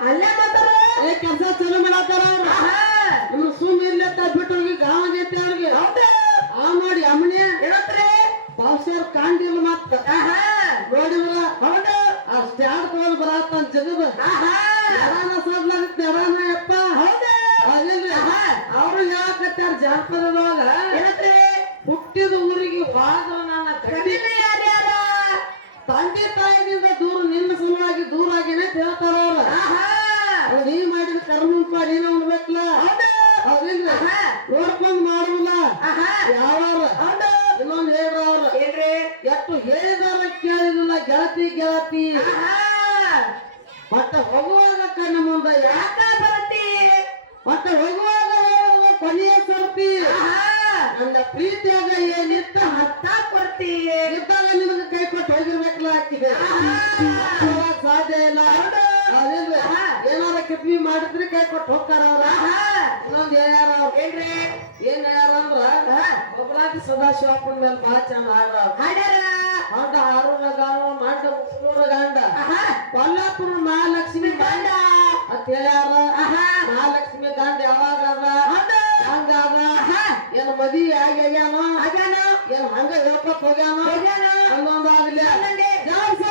ಅಲ್ಲೇ ಮಾತಾಡ ಏ ಕೆಲಸ ಚಲೋ ಮಾಡತ್ತಾರ ನಿಮ್ಮ ಸುಮ್ ಇರ್ಲತ್ತ ಬಿಟ್ಟು ಹೋಗಿ ಗಾವ ಜೈತೆ ಅವ್ರಿಗೆ ಹೌದಾ ಆ ಮಾಡಿ ಅಮ್ಮನೆ ಏನಂತ್ರಿ ಪಾವ್ಸರ್ ಕಾಂಡಿಲ್ಲ ಮತ್ತ ನೋಡಿದ್ರ ಹೌದು ಅಷ್ಟೇ ಆಡ್ಕೊಂಡು ಬರತ್ತ ಜಗದ ಎರಾನ ಸಡ್ಲಾಗತ್ತೆ ಎರಾನ ಯಪ್ಪ ಹೌದಾ ಅದೇನ್ರಿ ಅವ್ರು ಹೇಳಕತ್ತಾರ ಜಾನಪದದೊಳಗ ಏನಂತ್ರಿ ಹುಟ್ಟಿದ ಊರಿಗೆ ಹೋದ್ರ ನನ್ನ ಕಡಿಮೆ ಯಾರ್ಯಾರ ತಂದೆ ತಾಯಿಯಿಂದ ದೂರ ನಿನ್ನ ಸಲುವಾಗಿ ದೂರ ಆಗಿನೇ ಹೇಳ್ತಾರ ಅವ್ರ ನೀ ಮಾಡಿದ ಕರ್ಮಂಪ ನೀನ ಉಣ್ಬೇಕಲ್ಲ ಹೌದಿಲ್ರಿ ನೋಡ್ಕೊಂಡ್ ಮಾಡುದಿಲ್ಲ ಯಾವಾರ ಇನ್ನೊಂದು ಹೇಳ್ರ ಅವ್ರ ಏನ್ರಿ ಎಷ್ಟು ಹೇಳಿದಾರ ಕೇಳಿದಿಲ್ಲ ಗೆಳತಿ ಗೆಳತಿ ಮತ್ತೆ ಹೋಗುವಾಗ ಕಣ್ಣ ಮುಂದ ಯಾಕ ಬರತಿ ಮತ್ತೆ ಹೋಗುವಾಗ ಕೊನೆಯ ಸರ್ತಿ ನನ್ನ ಪ್ರೀತಿಯಾಗ ಏನಿತ್ತ ಹತ್ತ ಕೊಡ್ತಿ ಇದ್ದಾಗ ನಿಮಗೆ ಕೈ ಕೊಟ್ಟು ಹೋಗಿರ್ಬೇಕಲ್ಲ ಹಾಕಿದೆ ಸಾಧ್ಯ ಇಲ್ಲ ಅದೇನ್ರಿ ಏನಾರ ಕಿತ್ವಿ ಮಾಡಿದ್ರೆ ಕೈ ಕೊಟ್ಟು ಹೋಗ್ತಾರ ಅವ್ರ ಇನ್ನೊಂದ್ ಯಾರ ಅವ್ರ ಏನ್ರಿ ಏನ್ ಯಾರ ಅಂದ್ರ ಒಬ್ಬರಾಟಿ ಸದಾಶಿವಪ್ಪನ ಮೇಲೆ ಬಹಳ ಚಂದ ಹಾಡ್ಯಾರ ಹಾಡ ಆರುನ ಗಾವ ಮಾಡ ಮುಸ್ನೂರ ಗಾಂಡ ಕೊಲ್ಲಾಪುರ ಮಹಾಲಕ್ಷ್ಮಿ ಗಾಂಡ ಅಂತ ಹೇಳ್ಯಾರ ಮಹಾಲಕ್ಷ್ಮಿ ಗಾಂಡ ಯಾವಾಗ ಅದ ಹಂಗ ಅದ ಏನ್ ಮದಿ ಆಗ್ಯಾನೋ ಏನ್ ಹಂಗ ಹೇಳ್ಕೊತ್ ಹೋಗ್ಯಾನೋ ಹಂಗೊಂದು ಆಗ್ಲಿ ಜಾಡ್ಸ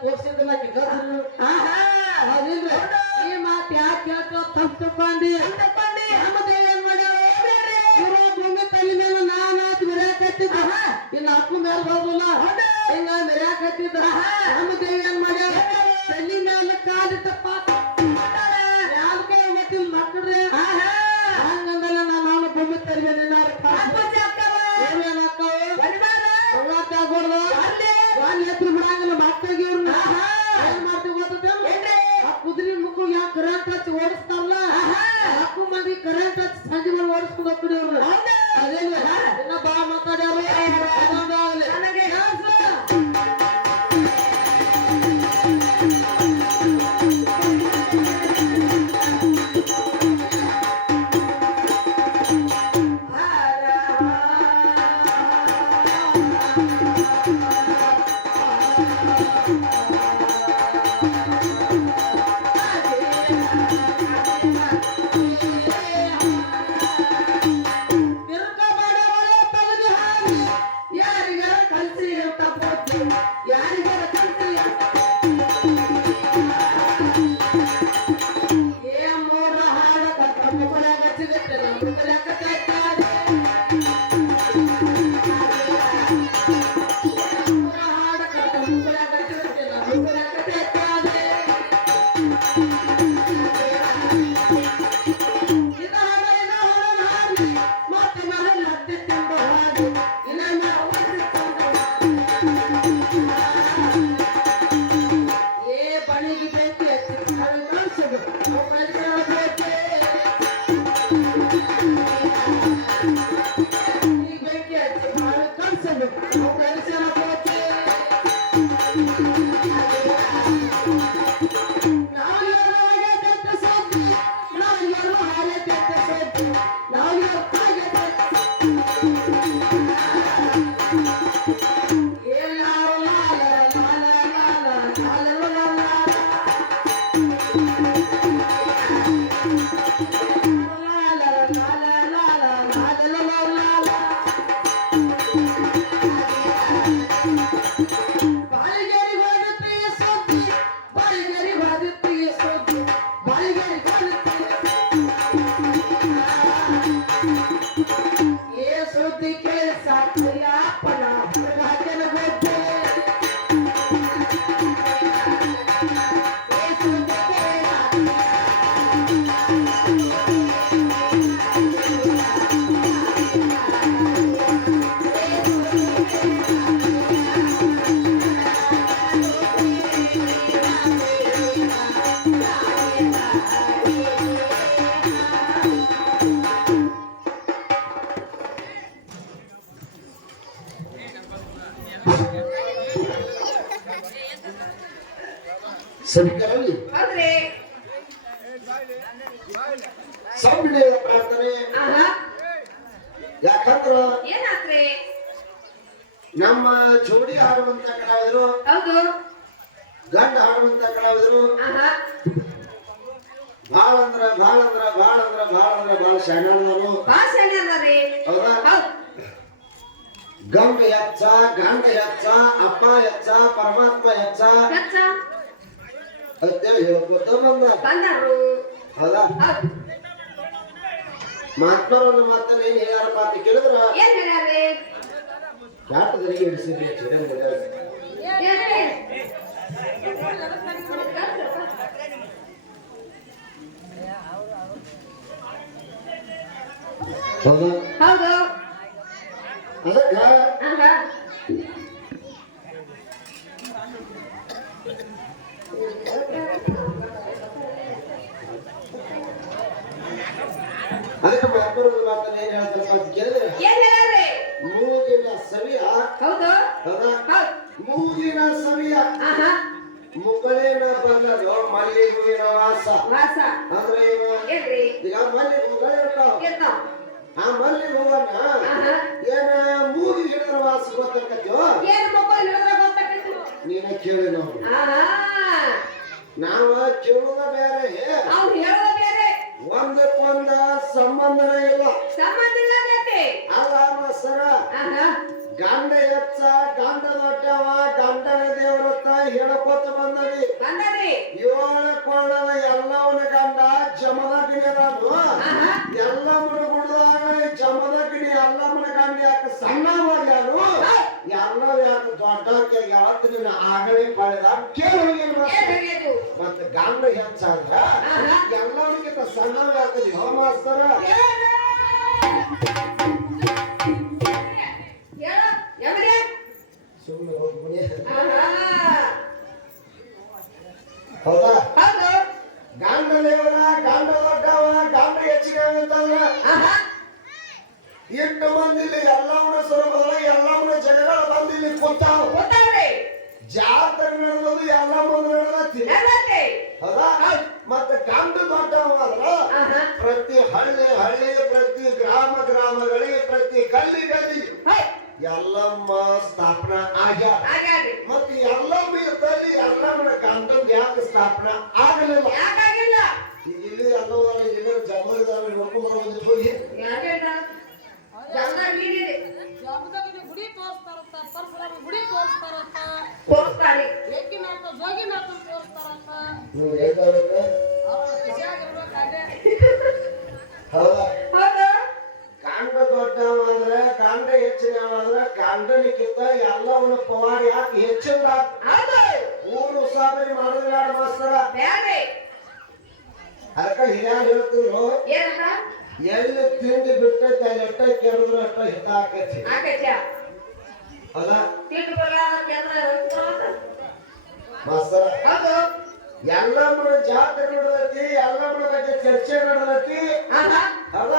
ತೋರ್ಸಿದ್ದಿಲ್ಲ ಈ ಮಾತು ಯಾಕೆ ಕೇಳ್ತಾವ ತಪ್ಪಂಡಿ ನಮ್ಮದೇ ಏನ್ ಮಾಡ್ಯಾವ ಇವರು ಭೂಮಿ ತಲೆ ಮೇಲೆ ನಾನಾತ್ ಮೆರ್ಯಾಕತ್ತಿದ್ದ ಇನ್ನು ಅಪ್ಪು ಮೇಲೆ ಹೋಗಲ್ಲ ಹಿಂಗ ಮೆರ್ಯಾಕತ್ತಿದ್ದ ನಮ್ಮದೇ ಏನ್ ಮಾಡ್ಯಾವ ತಲೆ ಮೇಲೆ ಕಾಲಿಟ್ಟಪ್ಪ ಯಾಕೆ ಮತ್ತಿನ ಮಕ್ಕಳ್ರೆ ಹಂಗಂದಲ್ಲ ನಾನು ಭೂಮಿ ತಲೆ ಮೇಲೆ ಎತ್ರು ಬಿಡಂಗಿಲ್ಲ ಮಕ್ಕಳಿಗೆ ಇವ್ರನ್ನ ಏನ್ ಮಾಡ್ತೀವಿ ಗೊತ್ತೇನು ಕುದುರೆ ಮುಕ್ಕು ಯಾಕೆ ಕರೆಂಟ್ ಹಚ್ಚಿ ಓಡಿಸ್ತಾರಲ್ಲ ನಾಲ್ಕು ಮಂದಿ ಕರೆಂಟ್ ಹಚ್ಚಿ ಸಂಜೆ ಮೇಲೆ ಓಡಿಸ್ಕೊಂಡು ಹೋಗ್ಬಿಡಿ ಇವ್ರು ಅದೇನು ಇನ್ನ ಬಾ ಮಾತಾಡ್ಯಾರ Thank you. ಸಭಿಕರಲ್ಲಿ ಹೌದ್ರಿ ಸಂಬಿಡಿಯ ಪ್ರಾರ್ಥನೆ. ಆಹಾ ಯಾಕಂದ್ರ ಏನಾತ್ರಿ ನಮ್ಮ ಜೋಡಿ ಆಡುವಂತ ಕಲಾವಿದರು, ಹೌದು ಗಂಡ ಆಡುವಂತ ಕಲಾವಿದರು ಆಹಾ ಭಾಳ ಶಾಣ್ಯರು. ಭಾಷಣ ಅದಾರಿ ಹೌದಾ? ಹೌದು ಗಂಡ ಹೆಚ್ಚ, ಗಂಡ ಹೆಚ್ಚ, ಅಪ್ಪ ಹೆಚ್ಚ, ಪರಮಾತ್ಮ ಹೆಚ್ಚ ಗಚ್ಚ ಅಂತೇಳಿ ಹೇಳ್ಕೊತ ಬಂದರು ಹೌದಾ? ಹೌದು ಮಹಾತ್ಮರೊಂದು ಮಾತನ್ನ ಏನ್ ಹೇಳ್ಯಾರಪ್ಪ ಅಂತ ಕೇಳಿದ್ರ ಏನ್ ಹೇಳ್ಯಾರಿ ಯಾಟದರಿಗೆ ಹಿಡಿಸಿದ್ರಿ ಏನ್ರಿ ಹೌದಾ? ಹೌದು ಅದಕ್ಕ ಆಹಾ ಅದಕ್ಕೆ ಮಹಾತ್ಮರೊಂದು ಮಾತನ್ನ ಏನ್ ಹೇಳ್ತಾರಪ್ಪ ಅಂತ ಕೇಳಿದ್ರೆ ಏನ್ ಹೇಳ್ಯಾರಿ ಮೂಗಿನ ಸವಿಯ ಹೌದು ಹೌದಾ? ಹೌದು ಮೂಗಿನ ಸವಿಯ ಆಹಾ ಮುಗಳೇನ ಬಂದದು ಮಲ್ಲಿ ಹೂವಿನ ವಾಸ ವಾಸ ಅಂದ್ರೆ ಏನು? ಏನ್ರಿ ಈಗ ಮಲ್ಲಿ ಹೂಗಳು ಇರ್ತಾವ. ಇರ್ತಾವ ಆ ಮಲ್ಲಿ ಹೂವನ್ನ ಆಹಾ ಏನ ಮೂಗಿ ಹಿಡಿದ್ರ ವಾಸ ಗೊತ್ತಾಕತ್ಯೋ ಏನ್ ಮಕ್ಕಳು ಹೇಳಿದ್ರೆ ಗೊತ್ತಾಗ್ತಿತ್ತು ನೀನ ಕೇಳಿ ನಾವು ಆಹಾ ನಾವ ಕೇಳುದ ಬೇರೆ, ಅವ್ರು ಹೇಳೋದು ಬೇರೆ ಒಂದಕ್ಕೊಂದ ಸಂಬಂಧನೇ ಇಲ್ಲ. ಸಂಬಂಧ ಇಲ್ಲ ಗಟ್ಟಿ ಅಲ್ಲ ಸರ ಆಹಾ ಗಂಡ ಹೆಚ್ಚ, ಗಂಡ ದೊಡ್ಡವ, ಗಂಡನ ದೇವರತ್ತ ಹೇಳ್ಕೊತ ಬಂದದಿ. ಬಂದರಿ 7 ಕೊಳ್ಳದ ಎಲ್ಲವನ ಗಂಡ ಜಮದಗ್ನಿ ನಾನು ಆಹಾ ಎಲ್ಲಮ್ಮನ ಗುಡ್ದಾಗ ಜಮದಗ್ನಿ ಎಲ್ಲಮ್ಮನ ಗಂಡ ಯಾಕೆ ಸಣ್ಣವಾಗ್ಯಾನು, ಎಲ್ಲವ ಯಾಕೆ ದೊಡ್ಡಕ್ಕೆ ಯಾವತ್ತು ಆಗಲಿ ಪಡೆದ ಕೇಳು ಏನ್ ಹೇಳಿದ್ರು ಮತ್ತೆ ಗಂಡ ಹೆಚ್ಚಾದ್ರ ಆಹಾ ಎಲ್ಲವನಿಗಿಂತ ಸಣ್ಣವ ಯಾಕದಿ ಹೋ ಮಾಸ್ತರ? ಹೇಳ ಎವಡಿ ಸುಮ್ಮನೆ ಹೋಗ್ಬಿಡಿ. ಆಹಾ ಹೌದಾ? ಹೌದು ಗಂಡ ದೇವರ, ಗಂಡ ದೊಡ್ಡವ, ಗಂಡ ಹೆಚ್ಚಿಗೆ ಅಂತಂದ್ರ ಆಹಾ ಎಂಟು ಮಂದಿ ಇಲ್ಲಿ ಎಲ್ಲವನ್ನ ಸ್ವರೂಪಗಳ ಎಲ್ಲವನ್ನ ಜನಗಳ ಬಂದು ಇಲ್ಲಿ ಕೂತಾವ. ಗೊತ್ತಾಗ್ರಿ ಜಾತ್ರೆ ನಡೆದದು ಎಲ್ಲ ಮುಂದೆ ನಡೆದತಿ. ಎಲ್ಲತ್ತೆ ಹೌದಾ? ಮತ್ತೆ ಗಂಡ ದೊಡ್ಡವ ಆದ್ರ ಆಹಾ ಪ್ರತಿ ಹಳ್ಳಿ ಪ್ರತಿ ಗ್ರಾಮಗಳಿಗೆ ಪ್ರತಿ ಗಲ್ಲಿಗೆ ಹೈ ಎಲ್ಲಮ್ಮ ಸ್ಥಾಪನಾ ಆಗ್ಯಾರ. ಹಾಗಾರಿ ಮತ್ತೆ ಎಲ್ಲಮ್ಮ ಇದ್ದಲ್ಲಿ ಎಲ್ಲಮ್ಮನ ಗಂಡನ ಯಾಕೆ ಸ್ಥಾಪನಾ ಆಗಲಿಲ್ಲ? ಯಾಕಾಗಿಲ್ಲ ಇಲ್ಲಿ ಎಲ್ಲವರ ಇದರ ಜಮದಾರ ನೋಡ್ಕೊಂಡು ಬಂದಿದ್ದು ಹೋಗಿ ಯಾಕೆಂದ್ರ ಜಮದ ನೀಡಿದೆ ಜಾಬದಾಗಿ ಗುಡಿ ತೋರಿಸ್ತಾರಂತ, ಪರಶುರಾಮ ಗುಡಿ ತೋರಿಸ್ತಾರಂತ, ತೋರಿಸ್ತಾರಿ ಏಕಿನಾಥ ಜೋಗಿನಾಥ ತೋರಿಸ್ತಾರಂತ. ನೀವು ಹೇಳ್ತಾರಂತೆ. ಅವ್ರ ಖುಷಿಯಾಗಿರ್ಬೇಕಾದ್ರೆ ಹೌದಾ? ಹೌದು ಗಂಡ ದೊಡ್ಡವಾದ್ರೆ ಗಂಡ ಹೆಚ್ಚಿನವಾದ್ರೆ ಗಂಡನಿಗಿಂತ ಎಲ್ಲವನ್ನ ಪವಾಡ ಯಾಕೆ ಹೆಚ್ಚಿಲ್ಲ? ಹೌದು ಊರು ಉಸಾಬರಿ ಮಾಡೋದಿಲ್ಲ ಮಾಸ್ತರ. ಬೇರೆ ಅದಕ್ಕ ಹಿರಿಯಾರು ಹೇಳ್ತಿದ್ರು, ಏನಂತ ಎಲ್ಲಿ ತಿಂಡಿ ಬಿಟ್ಟೈತೆ ಅಲ್ಲಿ ಎಟ್ಟ ಕೆಡಿದ್ರು ಅಷ್ಟ ಹಿತ ಆಕೈತಿ. ಆಕೈತ ಅಲ್ಲ ತಿಂದು ಬರಲಾರ ಕೇಂದ್ರ ಮಾಸ್ತರ? ಹೌದು ಎಲ್ಲಮ್ಮನ ಜಾತ್ರೆ ನಡೆದೈತಿ, ಎಲ್ಲಮ್ಮನ ಬಗ್ಗೆ ಚರ್ಚೆ ನಡೆದೈತಿ. ಆಹಾ ಅಲ್ಲ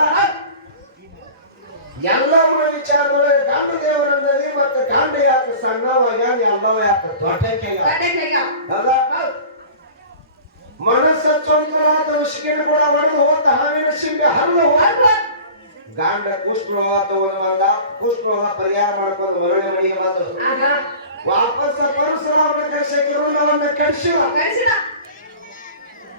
ಎಲ್ಲಮ್ಮನ ವಿಚಾರದೊಳಗೆ ಗಂಡ ದೇವರನ್ನದಿ ಮತ್ತೆ ಗಂಡ ಯಾಕೆ ಸಣ್ಣವಾಗ್ಯಾನ, ಎಲ್ಲವ ಯಾಕೆ ದೊಡ್ಡಕ್ಕೆ ಕಡೆಗೆ ಅಲ್ಲ ಮನಸ್ಸ ಚೊಂದರಾದ ಉಷ್ಕಿನ ಕೂಡ ಒಡೆದು ಹೋದ ಹಾವಿನ ಸಿಂಬೆ ಹಲ್ಲು ಹೌದು ಗಂಡ ಕುಷ್ಠರೋಗ ತಗೊಂಡ ಕುಷ್ಠರೋಗ ಪರಿಹಾರ ಮಾಡ್ಕೊಂಡು ಹೊರಳೆ ಮೈಗೆ ಬಂದ್ರು. ಆಹಾ ವಾಪಸ್ ಪರಶುರಾಮನ ಕಳಿಸಿ ಕಿರುಂಡವನ್ನ ಕಡಿಸಿದ. ಕಳಿಸಿದ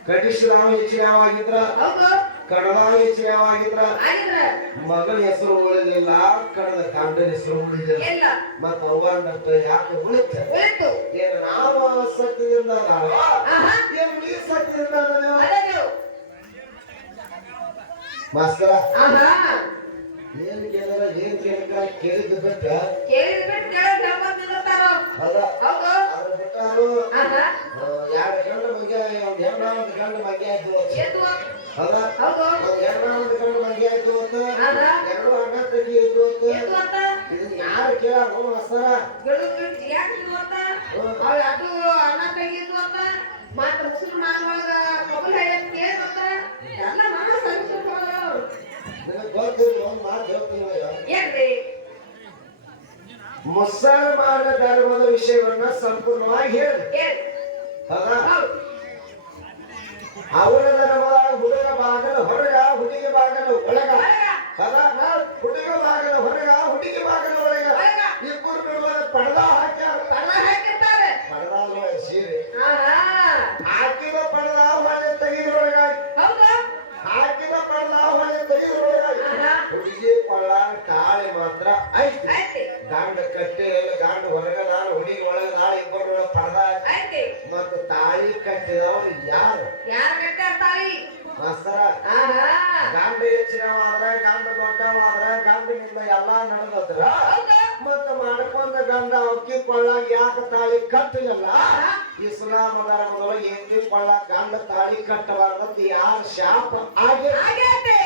ಕಡಿಸಿದವ ಹೆಚ್ಚಿನವಾಗಿದ್ರ, ಹೌದು ಕಡದಾವ ಹೆಚ್ಚಿನವಾಗಿದ್ರ. ಆಗಿದ್ರ ಮಗನ ಹೆಸರು ಉಳಿದಿಲ್ಲ, ಕಡದ ಗಂಡನ ಹೆಸರು ಉಳಿದಿಲ್ಲ. ಇಲ್ಲ ಮತ್ತ ಅವ್ವಂತ ಯಾಕೆ ಉಳಿತ? ಉಳಿತು ಏನು ನಾವು ಸತ್ಯದಿಂದ ಆಹಾ ಏನು ಈ ಸತ್ಯದಿಂದ ಅದೇನು ಮಾಸ್ತರ ಆಹಾ ಏನ್ ಕೇಳಿದ್ರ ಕೇಳಿದ್ದು ಬಿಟ್ಟ ಕೇಳಿದ್ ಬಿಟ್ಟು ಕೇಳಿ ಜಂಬತ್ ನಿಲ್ಲುತ್ತಾರೋ ಅದ ಹೌದು ಅದ್ರ ಬಿಟ್ಟಾರು ಆಹಾ ಎರಡು ಗಂಡ ಮಂಗೆ ಒಂದ್ ಹೆಣ್ಣಾಮದ ಗಂಡ ಮಂಗೆ ಆಯ್ತು. ಎದ್ದು ಹೌದ? ಹೌದು ಒಂದ್ ಹೆಣ್ಣಾಮದ ಗಂಡ ಮಂಗೆ ಆಯ್ತು ಅಂತ ಆಹಾ ಎರಡು ಅಣ್ಣ ತಂಗಿ ಇದ್ದು ಅಂತ ಎದ್ದು ಅಂತ ಇದನ್ನ ಯಾರು ಕೇಳಾರ ಮಾಸ್ತರ? ಗಿಡದ ಯಾಕೆ ಇದ್ದು ಅಂತ ಅವ್ರು ಅದು ಅಣ್ಣ ತಂಗಿದ್ದು ಅಂತ ಮಾತ್ರ ಮುಸಲ್ಮಾನ ಒಳಗ ಕಬಲ್ ಹೇಳಕ್ ಕೇಳಿದಂತ ಎಲ್ಲ ನಮ್ಮ ಸಂಸ್ಕೃತಿ ನನಗೆ ಗೊತ್ತಿಲ್ಲ, ಒಂದ್ ಮಾತು ಹೇಳ್ತೀನಿ. ಏನ್ರಿ ಮುಸಲ್ಮಾನ ಧರ್ಮದ ವಿಷಯವನ್ನ ಸಂಪೂರ್ಣವಾಗಿ ಹೇಳಿ. ಏನ್ ಹೌದಾ? ಹೌದು ಅವರದ ಹುಡುಗ ಬಾಗಲ ಹೊರಗ ಹುಡುಗಿ ಬಾಗಲ ಒಳಗ ಹುಡುಗ ಬಾಗಲ ಹೊರಗ ಹುಡುಗಿ ಬಾಗಲ ಒಳಗ ಇಬ್ಬರು ನಡುವೆ ಪಡದ ಹಾಕಿರ್ತಾರೆ ಪಡದ ಸೀರೆ ಹಾಕಿದ ಪಡದ ಹೊಳೆ ತೆಗೆದ್ರೊಳಗಾಗಿ ಹಾಕಿದ ಪಡದ ಹೊಳೆ ತೆಗೆದ್ರೊಳಗಾಗಿ ಹುಡುಗಿ ಕೊಳ್ಳ ತಾಳಿ ಮಾತ್ರ ಐತಿ ದಾಂಡ ಕಟ್ಟಿ ದಾಂಡ ಹೊರಗದಾಳ ಹುಡುಗಿ ಒಳಗದಾಳ ಇಬ್ಬರು ಪಡದ ಮತ್ತು ತಾಳಿ ಕಟ್ಟಿದವ್ರು ಯಾರು ಕಟ್ಟಾರ ತಾಳಿ ಮಾಸ್ತರ ಗಂಡ ಹೆಚ್ಚಿನವಾದ್ರ ಗಂಡ ದೊಡ್ಡವಾದ್ರ ಗಂಡಿನಿಂದ ಎಲ್ಲಾ ನಡೆದದ್ರ ಮತ್ತ ಮಾಡ್ಕೊಂಡ ಗಂಡ ಅಕ್ಕಿ ಕೊಳ್ಳಾಗ ಯಾಕ ತಾಳಿ ಕಟ್ಟಲಿಲ್ಲ ಇಸ್ಲಾಂ ಧರ್ಮದೊಳಗೆ ಎಂದಿ ಕೊಳ್ಳ ಗಂಡ ತಾಳಿ ಕಟ್ಟಬಾರ್ದಂತ ಯಾರ ಶಾಪ ಆಗೈತೆ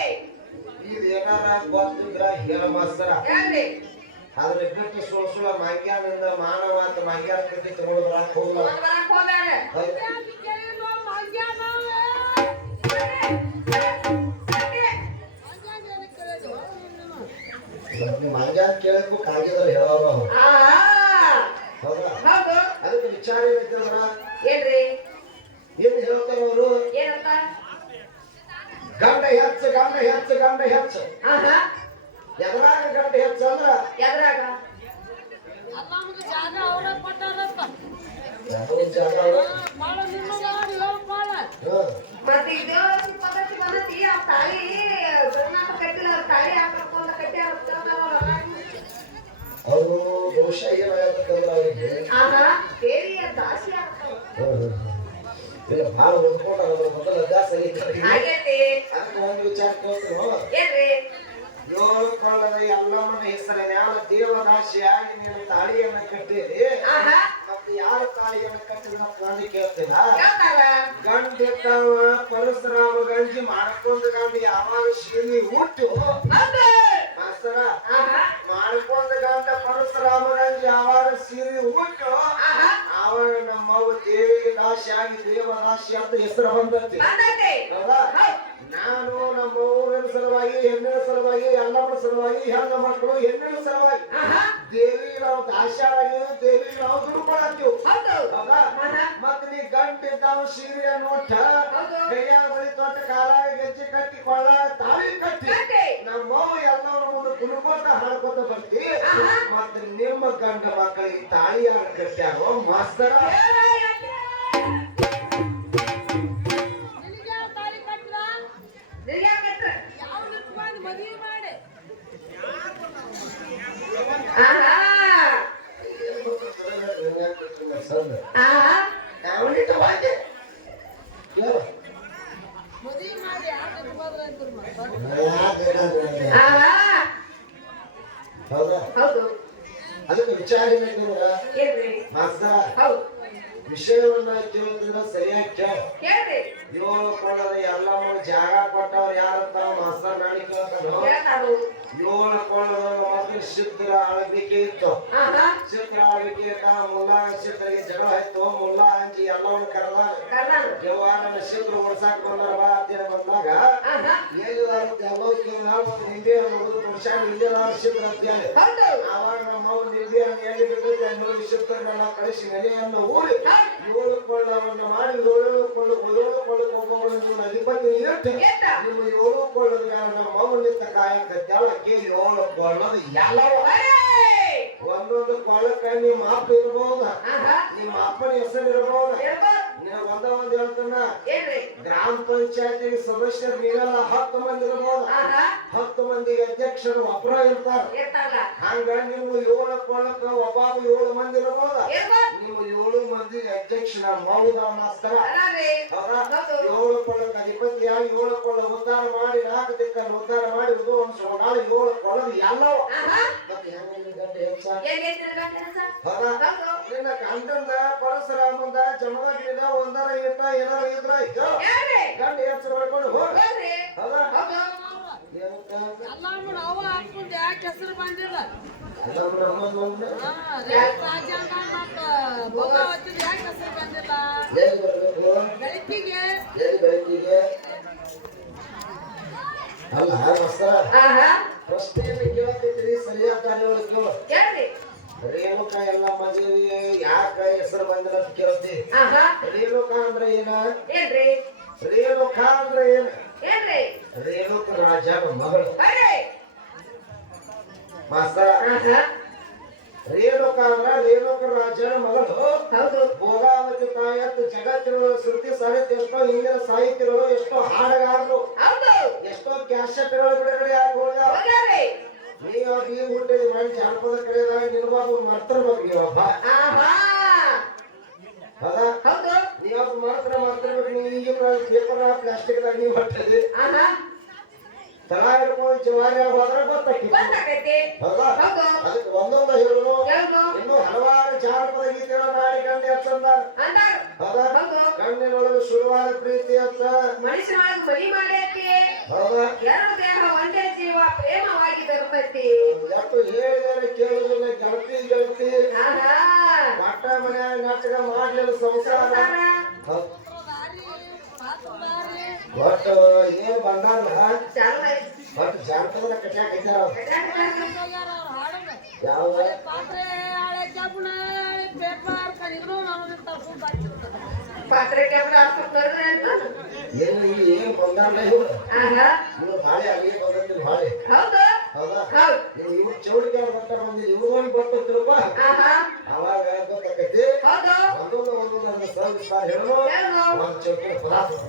ಇದೇನಾರ ಗೊತ್ತಿದ್ರ ಹೇಳ ಮಾಸ್ತರ ಅದ್ರ ಬಿಟ್ಟು ಸುಳ್ಳ ಮಂಗ್ಯಾನಿಂದ ಮಾನವ ಅಂತ ಮಂಗ್ಯಾನ ಕಟ್ಟಿ ತಗೊಳ್ಬರಾಕ್ ಹೋಗ್ಲ ಮಂಗ್ಯಾನ ಕೇಳಕ್ಕೂ ಕಾಗಿದ್ರೆ ಹೇಳೋರು ಹೌದಾ ಅದಕ್ಕೆ ವಿಚಾರ ಏನಂತಂದ್ರ ಏನ್ ಹೇಳ್ತಾರ ಅವರು ಗಂಡ ಹೆಚ್ಚು ಗಂಡ ಹೆಚ್ಚು ಗಂಡ ಹೆಚ್ಚು ಎದ್ರಾಗ ಗಂಡ ಹೆಚ್ಚು ಅಂದ್ರ ಎದ್ರಾಗ ಅಲ್ಲಾಮಗ ಜಾಗ ಅವರ ಕೊಟ್ಟಾರಪ್ಪ ಜಾಗ ಬಾಳ ನಿಮ್ಮ ಬಾಳ ಮತ್ತೆ ಇದು ಪದ್ಧತಿ ಬಂದತಿ ಆ ತಾಳಿ ಗಂಡನಾಟ ಕಟ್ಟಿಲ್ಲ ಅವ್ರ ತಾಳಿ ಹಾಕೊಂಡ ಕಟ್ಟ್ಯಾರ ಅವರು ಬಹುಶಃ ಏನಾಗತ್ತಂದ್ರ ಅವರಿಗೆ ದೇವಿಯ ದಾಸಿ ಇಲ್ಲ ಭಾಳ ಓದ್ಕೊಂಡು ಅದ್ರ ಮೊದಲ ಅಭ್ಯಾಸ ಆಗೈತಿ ಅದಕ್ಕೆ ಒಂದು ವಿಚಾರ ಕೇಳ್ತೀವಿ ಏನ್ರಿ ಏಳು ಕೊಳ್ಳದ ಎಲ್ಲಮ್ಮನ ಹೆಸರಿನ ದೇವದಾಸಿಯಾಗಿ ನೀನು ತಾಳಿಯನ್ನ ಕಟ್ಟಿರಿ ಮತ್ತೆ ಯಾರ ತಾಳಿಯನ್ನ ಕಟ್ಟಿದ ಗಂಡ ಕೇಳ್ತೀನ ಗಂಡಿಟ್ಟವ ಪರಶುರಾಮ ಗಂಜಿ ಮಾಡ್ಕೊಂಡ ಗಂಡ ಯಾವಾಗ ಶ್ರೀನಿ ಹುಟ್ಟು ಮಾಸ್ತರ ಮಾಡ್ಕೊಂಡ ಗಂಡ ಪರಶುರಾಮ ಗಂಜಿ ಯಾವಾಗ ಸೀರಿ ಹುಟ್ಟು ಆವಾಗ ನಮ್ಮವ್ವ ದೇವಿ ದಾಸಿಯಾಗಿ ದೇವದಾಸಿ ಅಂತ ಹೆಸರು ಬಂದತಿ ಹೌದಾ ನಾನು ನಮ್ಮ ಊರಿನ ಸಲುವಾಗಿ ಹೆಣ್ಣಿನ ಸಲುವಾಗಿ ಎಲ್ಲರ ಸಲುವಾಗಿ ಹೆಣ್ಣು ಮಕ್ಕಳು ಹೆಣ್ಣಿನ ಸಲುವಾಗಿ ದೇವಿ ನಾವು ದಾಸ್ಯಾಗಿ ದೇವಿ ನಾವು ದುಡ್ಕೊಳತ್ತೀವಿ ಹೌದಾ ಮತ್ ನೀ ಗಂಟಿದ್ದಾವ ಸೀರೆ ನೋಟ ಕೈಯಾಗ ಬಳಿ ತೊಟ್ಟ ಕಾಲಾಗ ಗೆಜ್ಜೆ ಕಟ್ಟಿ ಕೊಳ್ಳ ತಾಳಿ ಕಟ್ಟಿ ನಮ್ಮವ್ವ ಎಲ್ಲರೂ ಮುಂದೆ ಕುಣ್ಕೋತ ಹಾಡ್ಕೋತ ಬರ್ತಿ ಮತ್ ನಿಮ್ಮ ಗಂಡ ಮಕ್ಕಳಿಗೆ ತಾಳಿ ಯಾರು ಕಟ್ಟ್ಯಾರೋ ಮಾಸ್ತರ ಮದುವೆ ಮಾಡಿ ಮದುವೆ ಮಾಡಿ ಹೌದಾ ಅದಕ್ಕೆ ವಿಚಾರ ವಿಷಯವನ್ನ ಕೇಳಿದ್ರೆ ಸರಿಯಾಗಿ ಕೇಳಿ ಏಳು ಕೊಳ್ಳದ ಎಲ್ಲಮ್ಮ ಜಾಗ ಕೊಟ್ಟವ್ರು ಯಾರಂತ ಮಾಸ್ತರ್ ನಾಡಿ ಕೇಳ್ತಾರೋ ಏಳು ಕೊಳ್ಳದ ಮೊದಲು ಸಿದ್ಧರ ಆಳ್ವಿಕೆ ಇತ್ತು ಸಿದ್ಧರ ಆಳ್ವಿಕೆ ಮುಲ್ಲಾ ಸಿದ್ಧರಿಗೆ ಜಗಳ ಆಯ್ತು ಮುಲ್ಲಾ ಅಂಜಿ ಎಲ್ಲವನ್ನ ಕರೆದ ಯವ್ವ ನನ್ನ ಸಿದ್ಧರು ಓಡ್ಸಾಕ್ ಬಂದಾರ ಬಾ ಅಂತೇಳಿ ಬಂದಾಗ ಏನಿದಾರಂತ ಎಲ್ಲವೂ ಕೇಳಿದ ನಿಂಬೆ ಮುಗಿದು ವರ್ಷ ನಿಂಬೆದಾರ ಸಿದ್ಧರ ಅಂತ ಹೇಳಿ ಆವಾಗ ನಮ್ಮ ನಿಂಬೆ ಹೇಳಿ ಬಿಟ್ಟಿದ್ದೆ ನೋಡಿ ಸಿದ್ಧರನ್ನೆಲ್ಲ ಕಳಿಸಿ ನೆಲೆಯನ್ನು ಊರಿ ಏಳು ಕೊಳ್ಳವನ್ನು ಮಾಡಿ ಏಳು ಕೊಳ್ಳು ಒಬ್ಬೊಬ್ಬರು ನಿಮ್ಮ ಅಧಿಪತಿ ಇರುತ್ತೆ ನಿಮ್ಮ ಏಳು ಕೊಳ್ಳದ ನಮ್ಮ ಮೌಲ್ಯತ ಕಾಯಕಕ್ಕೆ ಏಳು ಕೊಳ್ಳೋದು ಎಲ್ಲವೂ ಒಂದೊಂದು ಕೊಳ್ಳಕ್ಕೆ ನಿಮ್ಮ ಅಪ್ಪ ಇರ್ಬೋದ ನಿಮ್ಮ ಅಪ್ಪನ ಹೆಸರು ಇರ್ಬೋದ ಒಂದ ಒಂದ್ ಹೇಳ್ತಾನ ಗ್ರಾಮ ಪಂಚಾಯತಿಗೆ ಸದಸ್ಯರು ನೀವೆಲ್ಲ 10 ಮಂದಿ ಇರ್ಬೋದ 10 ಮಂದಿಗೆ ಅಧ್ಯಕ್ಷರು ಒಬ್ಬರ ಇರ್ತಾರ ಹಂಗ ನೀವು 7 ಕೊಳ್ಳಕ್ಕ ಒಬ್ಬ 7 ಮಂದಿ ಇರ್ಬೋದ ನೀವು 7 ಮಂದಿಗೆ ಅಧ್ಯಕ್ಷನ ಮೌದ ಮಾಸ್ತರ 7 ಕೊಳ್ಳಕ್ಕೆ ಅಧಿಪತಿಯಾಗಿ 7 ಕೊಳ್ಳ ಉದ್ಧಾರ ಮಾಡಿ 4 ದಿಕ್ಕನ್ನು ಉದ್ಧಾರ ಮಾಡಿ ಒಂದು ಸೊಗಾಳಿ 7 ಕೊಳ್ಳದ ಎಲ್ಲವೂ ಮತ್ತೆ ಹೆಂಗ ಗಂಟೆ ಹೆಚ್ಚ ನಿನ್ನ ಗಂಡಂದ ಪರಶುರಾಮಂದ ಜಮದಗ್ನಿದ ಒಂದರ ಇಟ್ಟ ಏನಾರ ಇದ್ರ ಗಂಡ ಹೆಚ್ಚು ಮಾಡ್ಕೊಂಡು ಹೋಗ್ರಿ ಅವ ಹಾಕೊಂಡು ಯಾಕೆ ಹೆಸರು ಬಂದಿಲ್ಲ ಯಾಕೆ ಹೆಸರು ಬಂದಿಲ್ಲ ಬೆಳಕಿಗೆ ಅಲ್ಲ ಪ್ರಶ್ನೆಯನ್ನು ಕೇಳತ್ತಿದ್ರಿ ಸರಿಯಾದ ರೇಣುಕಾ ಎಲ್ಲ ಮದುವೆಗೆ ಯಾಕ ಹೆಸರು ಬಂದಿಲ್ಲ ಅಂತ ಕೇಳ್ತಿ ರೇಣುಕಾ ಅಂದ್ರೆ ಏನ ರೇಣುಕಾ ಅಂದ್ರೆ ಏನು? ಏನ್ರಿ ರೇಣುಕ ರಾಜನ ಮಗಳು ಬರ್ರಿ ಮಾಸ್ತರ. ಆಹಾ ರೇಣುಕಾ ಅಂದ್ರ ರೇಣುಕ ರಾಜನ ಮಗಳು. ಹೌದು ಭೋಗಾವತಿ ತಾಯತ್ತು ಜಗತ್ತಿನ ಶ್ರುತಿ ಸಾಹಿತ್ಯ ಎಷ್ಟೋ ಹಿಂದಿನ ಸಾಹಿತ್ಯಗಳು, ಎಷ್ಟೋ ಹಾಡುಗಾರರು, ಹೌದು ಎಷ್ಟೋ ಕ್ಯಾಸೆಟ್ಗಳು ಬಿಡುಗಡೆ ಆಗಿ ಹೋಗ್ಯಾವ. ಹೋಗ್ಯಾರಿ ನೀವು ಈ ಹುಟ್ಟಿದ ಮಾಡಿ ಜಾನಪದ ಕರೆಯದಾಗ ನಿನಗೊಬ್ಬ ಮರ್ತಿರ್ಬೇಕು. ನೀವೊಬ್ಬ ಆಹಾ ಹೌದಾ? ಹೌದು ನೀವೊಬ್ಬ ಮರ್ತಿರ್ಬೇಕು. ನೀವು ಈಗಿನ ಪೇಪರ್ ಪ್ಲಾಸ್ಟಿಕ್ದಾಗ ನೀವು ಹೊಟ್ಟದಿ ಆಹಾ ತಳ ಹಿಡ್ಕೊಂಡು ಜವಾರಿ ಹೋದ್ರೆ ಗೊತ್ತಾಕಿ. ಗೊತ್ತಾಗೈತಿ ಹೌದಾ? ಹೌದು ಅದಕ್ಕೆ ಒಂದೊಂದು ಹೇಳು. ಯಾವ್ದು ಇನ್ನು ಹಲವಾರು ಜಾನಪದ ಗೀತೆಗಳನ್ನ ಹಾಡಿ ಗಂಡಿ ಹಚ್ಚಂದಾರ. ಅಂದಾರ ಹೌದಾ? ಹೌದು ಗಂಡಿನೊಳಗೆ ಶುರುವಾದ ಪ್ರೀತಿ ಅಂತ. ಮನುಷ್ಯನೊಳಗೆ ಮನಿ ಮಾಡೈತಿ ಹೌದಾ? ಎರಡು ದೇಹ ಒಂದೇ ಜೀವ ಪ್ರೇಮವಾಗಿ ಬೆರ್ತೈತಿ. ಎಷ್ಟು ಹೇಳಿದರೆ ಕೇಳುದಿಲ್ಲ ಗೆಳತಿ ಗೆಳತಿ. ಆಹಾ ಮಟ್ಟ ಮನ್ಯಾಗ ನಾಟಕ ಮಾಡ್ಲಿಲ್ಲ ಸಂಸಾರ. ಹೌದ್. ಒಟ್ಟು ಏನ್ ಬಂದಾರಲ್ಲ ಚಾಲು ಐತಿ ಒಟ್ಟು ಜಾನಪದ ಕಟ್ಯಾಕ ಇದ್ದಾರ. ಹೋಗ್ಯಾರ ಅವ್ರ ಹಾಡನ್ನ. ಯಾವ ಪಾತ್ರೆ ಹಳೆ ಚಪ್ಪಣ ಹಳೆ ಪೇಪರ್ ಕಡಿದ್ರು ನಾನು ತಪ್ಪು ಬಾಚಿರ್ತಾರೆ. ಪಾತ್ರೆ ಕ್ಯಾಮ್ರಾ ಹಾಕ್ತಾರೆ ಅಂತ ಏನು ಏನ್ ಬಂದಾರಲ್ಲ ಇವ್ರು. ಆಹಾ ಇವ್ರು ಭಾಳೆ ಅಲ್ಲಿ ಬಂದಿಲ್ಲ ಭಾಳೆ. ಹೌದು ಹೌದಾ? ಹೌದು ಇವ್ರು ಚೌಡಿಕೆ ಬಟ್ಟ ಬಂದಿಲ್ಲ ಇವ್ರು ಬಟ್ಟು ತಿರುಪ. ಆಹಾ ಅವಾಗ ಗೊತ್ತಾಕೈತಿ. ಹೌದು ಒಂದೊಂದು ಸರ್ವಿಸ್ ಹೇಳೋ ಒಂದು ಚೌಕಿ ಪದಾರ್ಥ.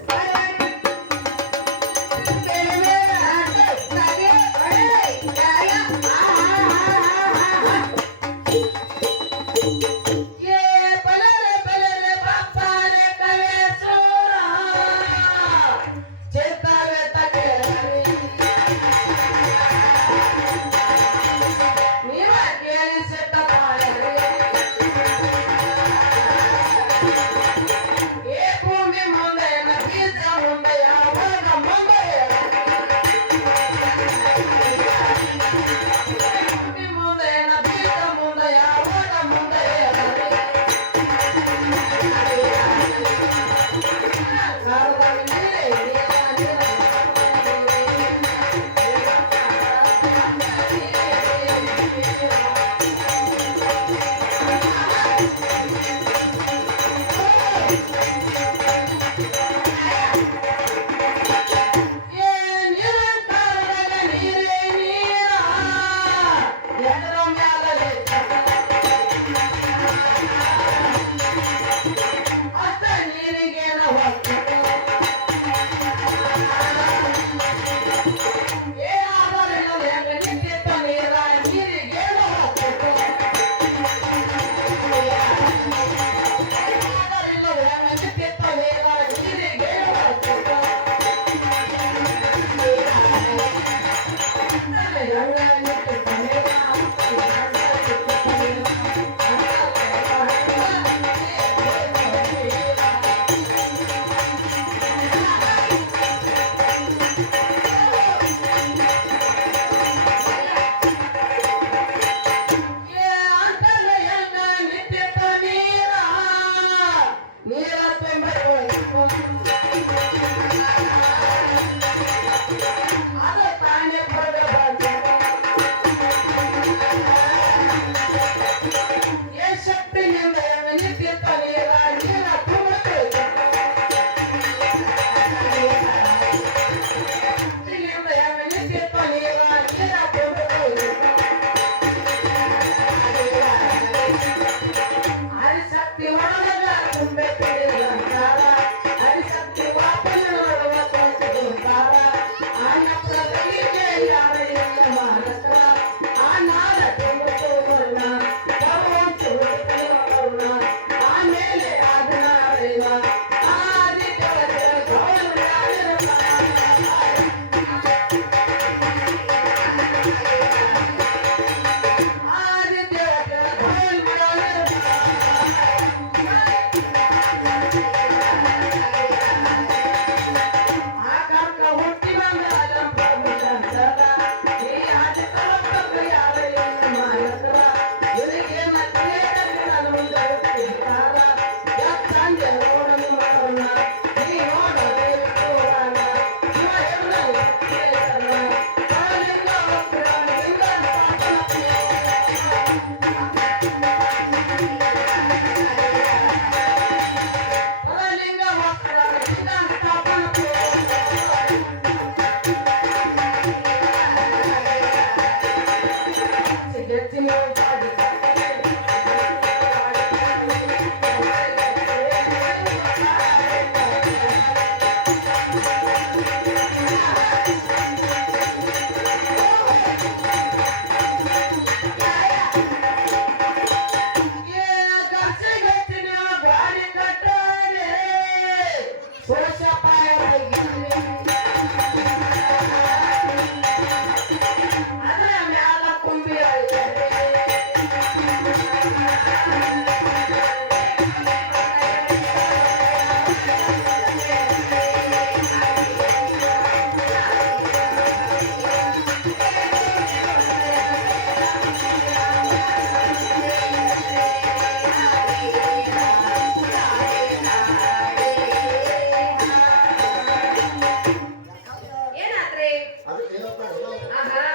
ಆಹಾ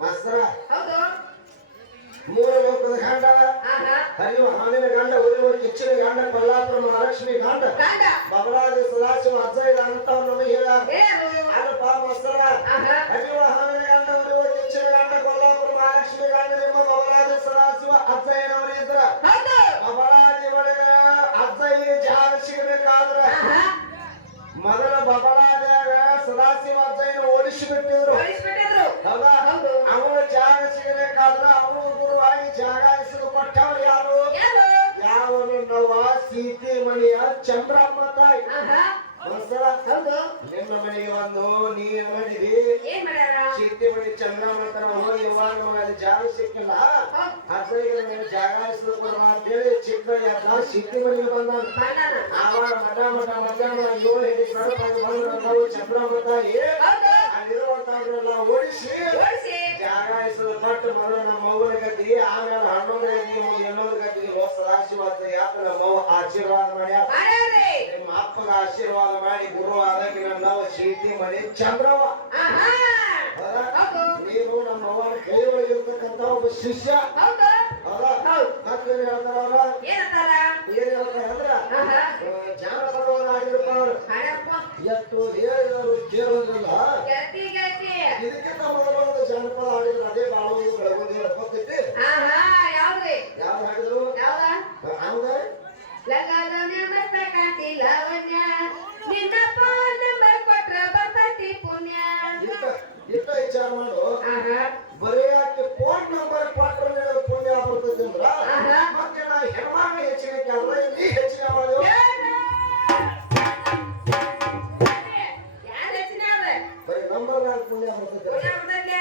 ಮಾಸ್ತರ ಹೌದು ಮೂರು ಲೋಕದ ಗಂಡ ಆಹಾ ಹರಿಯುವ ಹಾವಿನ ಗಂಡ ಉರಿಯುವ ಕಿಚ್ಚಿನ ಗಂಡ ಕೊಲ್ಲಾಪುರ ಮಹಾಲಕ್ಷ್ಮಿ ಗಂಡ ಗಂಡ ಬಬಲಾದಿ ಸದಾಶಿವ ಅಜ್ಜಯ್ಯ ಅಂತ ನಮಗೆ ಹೇಳ ಏನು ಅಲ್ಲಪ್ಪ ಮಾಸ್ತರ ಆಹಾ ಹರಿಯುವ ಹಾವಿನ ಗಂಡ ಉರಿಯುವ ಕಿಚ್ಚಿನ ಗಂಡ ಕೊಲ್ಲಾಪುರ ಮಹಾಲಕ್ಷ್ಮಿ ಗಂಡ ನಿಮ್ಮ ಬಬಲಾದಿ ಸದಾಶಿವ ಅಜ್ಜಯ್ಯನವರು ಇದ್ರ ಹೌದು ಬಬಲಾದಿ ಬಡ ಅಜ್ಜಯ್ಯ ಜಾಗ ಸಿಗಬೇಕಾದ್ರ ಆಹಾ ಮೊದಲ ಬಬಲಾದಿಯಾಗ ಸದಾಶಿವ ಅಜ್ಜಯ್ಯನ ಓಡಿಸಿಬಿಟ್ಟಿದ್ರು ಕಳಿಸ್ಬಿಟ್ಟಿದ್ರು ಹೌದಾ ಹೌದು ಅವನ ಜಾಗ ಸಿಗಬೇಕಾದ್ರ ಅವನು ಗುರುವಾಗಿ ಜಾಗ ಹೆಸರು ಕೊಟ್ಟವ್ರು ಯಾರು ಯಾರು ಯಾವನು ನವ ಸೀತೆ ಮನೆಯ ಚಂದ್ರಮ್ಮ ತಾಯಿ ಆಹಾ ಮಾಸ್ತರ ಹೌದು ನಿಮ್ಮ ಮನೆಗೆ ಒಂದು ನೀ ಮಾಡಿದಿ ಏನ್ ಮಾಡ್ಯಾರ ಸೀತೆ ಮನೆ ಚಂದ್ರಮ್ಮ ತರ ಹೋಗಿ ಯಾವಾಗ ನಮಗೆ ಜಾಗ ಸಿಕ್ಕಿಲ್ಲ ಹೌದು ಅದ್ರಿಗೆ ನನಗೆ ಜಾಗ ಹೆಸರು ಕೊಡುವ ಅಂತೇಳಿ ಚಿಕ್ಕ ಯಾಕ ಸೀತೆ ಮನೆಗೆ ಬಂದ ಬಂದಾನ ಆವಾಗ ಮಧ್ಯಾಹ್ನ 7 ಗಂಟೆ ಬಂದ್ರು ನಾವು ಚಂದ್ರಮ್ಮ ತಾಯಿ ಹೌದು ಅಲ್ಲಿರುವಂತವ್ರೆಲ್ಲ ಓಡಿಸಿ ಓಡಿಸಿ ಜಾಗ ಹೆಸರು ಕೊಟ್ಟು ಮೊದಲು ನಮ್ಮ ಮಗುವಿನ ಗದ್ದಿ ಆಮೇಲೆ ಹಣ್ಣೋದ್ರ ಗದ್ದಿ ಏನೋದ್ರ ಗದ್ದಿ ಸದಾಶಿವಾದ ಯಾಕೆ ನಮ್ಮ ಅವ್ವ ಆಶೀರ್ವಾದ ಮಾಡ್ಯಾರ ಮಾಡ್ಯಾರ್ರಿ ನಿಮ್ಮ ಅಪ್ಪನ ಆಶೀರ್ವಾದ ಮಾಡಿ ಗುರು ಆದಾಗ ನಾವು ಸೀತಿ ಮನೆ ಚಂದ್ರವ ಆಹಾ ಹೌದಾ? ಹೌದು ನೀನು ನಮ್ಮ ಅವ್ವನ ಕೈ ಒಳಗಿರ್ತಕ್ಕಂತ ಒಬ್ಬ ಶಿಷ್ಯ ಹೌದು ಹೌದಾ ಹೌದು ಮತ್ತೇನ್ ಹೇಳ್ತಾರ ಅವ್ರ ಏನಂತಾರ ಏನ್ ಹೇಳ್ತಾರ ಅಂದ್ರ ಆಹಾ ಜಾನಪದವನ್ನ ಆಗಿರ್ತಾರ ಅವ್ರು ಹಣಪ್ಪ ಎಷ್ಟು ಹೇಳಿದವರು ಕೇಳೋದಿಲ್ಲ ಗತಿ ಗತಿ ಇದಕ್ಕಿಂತ ಮೊದಲು ಒಂದು ಜಾನಪದ ಹಾಡಿದ್ರು ಅದೇ ಬಾಳುವುದು ಬೆಳಗುವುದು ಗೊತ್ತೈತಿ ಆಹಾ ಯಾವ್ದ್ರಿ ಯಾರು ಹಾಡಿದ್ರು ಯಾವ್ದ ಹಂಗ ಲಗದ ಮಸ್ತ ಕಾಂತಿ ಲಾವಣ್ಯ ನಿನ್ನ ಫೋನ್ ನಂಬರ್ ಕೊಟ್ರ ಬರ್ತೈತಿ ಪುಣ್ಯ ಇಷ್ಟ ವಿಚಾರ ಮಾಡು ಆಹಾ ಬರೀ ಆಕೆ ಫೋನ್ ನಂಬರ್ ಕೊಟ್ರೆ ಪುಣ್ಯ ಬರ್ತೈತಿ ಅಂದ್ರ ಆಹಾ ಮತ್ತೆ ನಾ ಹೆಣ್ಮಕ್ಳು ಹೆಚ್ಚಿಗೆ ಆದ್ರೆ ನೀ ಹೆಚ್ಚಿಗೆ ಮಾಡಿದೆವು ಯಾರು ಹೆಚ್ಚಿನ ಅವ್ರೆ ಬರೀ ನಂಬರ್ ನಾಲ್ಕು ಪುಣ್ಯ ಬರ್ತೈತಿ ಪುಣ್ಯ ಬರ್ತೈತಿ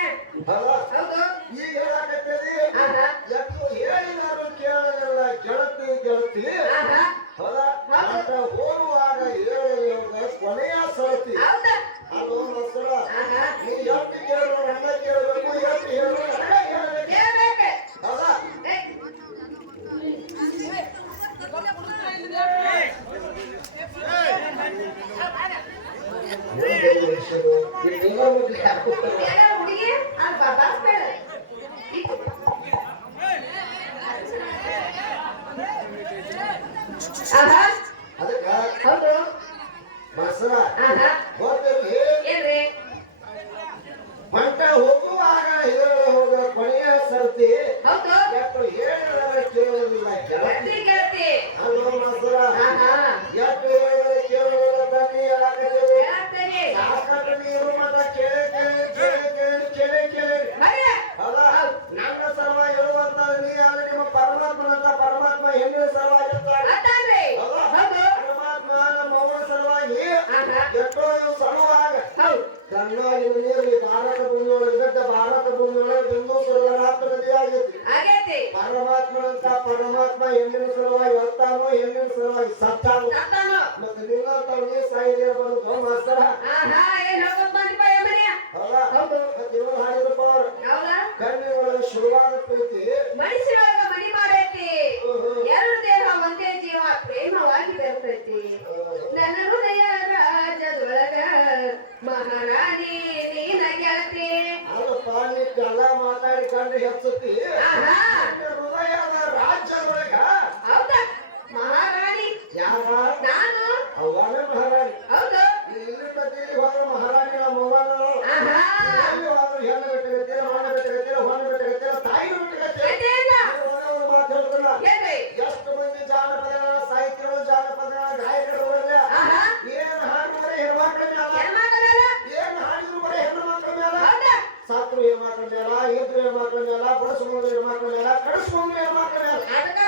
ಹೌದಾ ಹೌದು ಈಗ ಹೇಳಾಕತ್ತೇವಿ ಆಹಾ ಎಷ್ಟು ಹೇಳಿದಾರು ಕೇಳಲಿಲ್ಲ ಗೆಳತಿ ಆಹಾ ಹೌದಾ ಅಂತ ಹೋಗುವಾಗ ಹೇಳಿದ ಕೊನೆಯ ಸರತಿ ಹೌದಾ ಅಲ್ಲೋ ಮಾಸ್ತರ ಆಹಾ ನೀ ಎಷ್ಟು ಕೇಳಿದ್ರು ನನ್ನ ಕೇಳಬೇಕು ಎಷ್ಟು ಹೇಳಿದ್ರು ನನ್ನ ಹೇಳಬೇಕು ಹೇಳ್ಬೇಕು ಹೌದಾ ಏಯ್ ಯಾರೋ ಹುಡುಗಿ ಅದು ಬಾಬಾಸ್ ಬೇಡ ಆಹಾ ಅದಕ್ಕ ಹೌದು ಮಾಸ್ತರ ಆಹಾ ಗೊತ್ತಿರ್ಲಿ ಏನ್ರಿ ಮಂಟ ಹೋಗುವಾಗ ಇದರಲ್ಲಿ ಹೋಗುವ ಕೊನೆಯ ಸರ್ತಿ ಹೌದು ಎಷ್ಟು ಹೇಳಿದರೆ ಕೇಳೋದಿಲ್ಲ ಗೆಳತಿ ಗೆಳತಿ ಗೆಳತಿ ಅಲ್ಲೋ ಮಾಸ್ತರ ಆಹಾ ಎಷ್ಟು ಹೇಳಿದರೆ ಕೇಳೋದಿಲ್ಲ ತನ್ನಿ ಹೇಳಾಕತ್ತೇವೆ ಹೇಳ್ತೇನೆ ಸಾಕಷ್ಟು ನೀರು ಮತ ಕೇಳಿ ಬರ್ರಿ ಹೌದಾ ನನ್ನ ಸಲುವಾಗಿ ಹೇಳುವಂತ ನೀ ಅಲ್ಲಿ ನಿಮ್ಮ ಪರಮಾತ್ಮನಂತ ಪರಮಾತ್ಮ ಹೆಣ್ಣಿನ ಸಲುವಾಗಿ ಇರ್ತಾನೆ ಅತ್ತಾನ್ರಿ ಹೌದಾ ಹೌದು ಪರಮಾತ್ಮ ನಮ್ಮ ಅವ್ವನ ಸಲುವಾಗಿ ಆಹಾ ಎಷ್ಟೋ ಇವು ಸಲುವಾಗ ಹೌದು ಕಣ್ಣಾಗಿ ನೀರಲ್ಲಿ ಭಾರತ ಭೂಮಿಯೊಳಗಿದ್ದ ಭಾರತ ಭೂಮಿಯೊಳಗೆ ಬಿಂದು ಸುರರಾತ್ರ ನದಿ ಆಗೈತಿ ಆಗೈತಿ ಪರಮಾತ್ಮನಂತ ಪರಮಾತ್ಮ ಹೆಣ್ಣಿನ ಸಲುವಾಗಿ ಹೊತ್ತಾನು ಹೆಣ್ಣಿನ ಸಲುವಾಗಿ ಸತ್ತಾನು ಸತ್ತಾನು ಮತ್ತೆ ನಿನ್ನಂತವ್ ನೀ ಸಾಯಿದೆ ಬರುದು ಮಾಸ್ತರ ಆಹಾ ಏನ್ ಹೇಳ್ಕೊಂಡ್ ಬಂದಿಪ್ಪ ಎಮ್ಮನಿಯ ಹೌದಾ ಹೌದು ಮತ್ತೆ ಇವರು ಹಾಡಿದಪ್ಪ ಅವ್ರು ಯಾವ್ದ ಕಣ್ಣಿನೊಳಗೆ ಶುರುವಾದ ಪ್ರೀತಿ ಮನುಷ್ಯರೊಳಗ ಮನಿ ಮಾಡೈತಿ ಎರಡು ದೇಹ ಒಂದೇ ಜೀವ ಪ್ರೇಮವಾಗಿ ಬೆರ್ತೈತಿ ನನ್ನ ಹೃದಯ ರಾಜದೊಳಗ ಮಹಾರಾಣಿ ನೀನ ಗೆಳತಿ ಅಲ್ಲಪ್ಪ ನೀ ಕಲ್ಲ ಮಾತಾಡಿಕೊಂಡು ಹೆಚ್ಚುತ್ತಿ ಆಹಾ ನಿನ್ನ ಹೃದಯದ ರಾಜ್ಯದೊಳಗ ಹೌದಾ ಮಹಾರಾಣಿ ಯಾರ ನಾನು ಅವನ ಮಹಾರಾಣಿ ಹೌದು ಇಲ್ಲಿಂದ ತಿಳಿ ಹೋದ ಮಹಾರಾಣಿ ನಮ್ಮ ಅವ್ವನಳು. ಆಹಾ ಎಲ್ಲಿ ಹೋದ್ರು ಹೆಣ್ಣು ಬಿಟ್ಟಗತ್ತೀರ ಹೊಣ್ಣ ಬಿಟ್ಟಗತ್ತೀರ ಹೊಣ್ಣ ಬಿಟ್ಟಗತ್ತೀರ ತಾಯಿನೂ ಬಿಟ್ಟಗತ್ತೀರ ಅದೇನ ಒಂದು ಮಾತು ಹೇಳುದಿಲ್ಲ ಏನ್ರಿ ಎಷ್ಟು ಮಂದಿ ಜಾನಪದಗಳ ಸಾಹಿತ್ಯಗಳು ಜಾನಪದಗಳ ಗಾಯಕರು ಬರಲ್ಲ ಆಹಾ ಏನ್ ಹಾಡು ಬರೀ ಹೆಣ್ಮಕ್ಳ ಮ್ಯಾಲ ಹೆಣ್ಮಗನಲ್ಲ ಏನ್ ಹಾಡಿದ್ರು ಬರೀ ಹೆಣ್ಣು ಮಕ್ಕಳ ಮ್ಯಾಲ ಹೌದಾ ಸಾತ್ರು ಹೆಣ್ಮಕ್ಳ ಮ್ಯಾಲ ಇದ್ರು ಹೆಣ್ಮಕ್ಳ ಮ್ಯಾಲ ಬಡಸ್ಕೊಂಡು ಹೆಣ್ಮಕ್ಳ ಮ್ಯಾಲ ಕಡಿಸ್ಕೊಂಡು ಹೆಣ್ಮಕ್ಳ ಮ್ಯಾಲ ನಾಟಕ